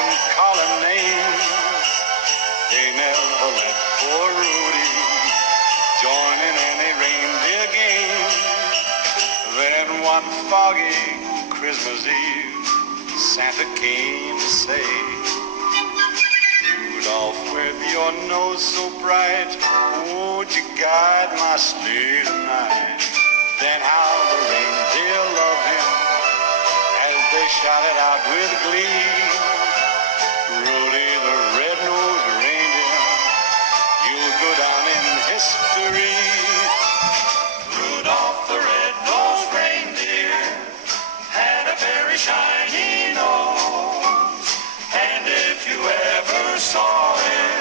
and calling names. They never let poor Rudy join in any reindeer game. Then one foggy Christmas Eve, Santa came to say, Rudolph, with your nose so bright, won't you guide my sleigh tonight? Then how the reindeer loved him as they shouted out with glee, Rudy the red-nosed reindeer, you'll go down in history. Rudolph the red-nosed reindeer had a very shiny nose, and if you ever saw it,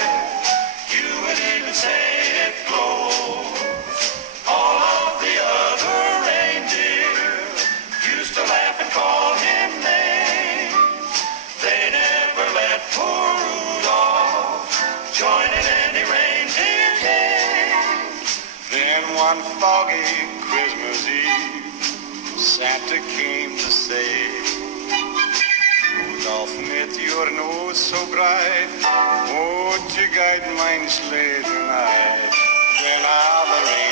you would even say it glows. All of the other reindeer used to laugh and call him names. They never let poor Rudolph join in any reindeer game. Then one foggy Christmas Eve, Santa came to say, Rudolph, with your nose so bright, won't you guide my sleigh tonight? Then how the rain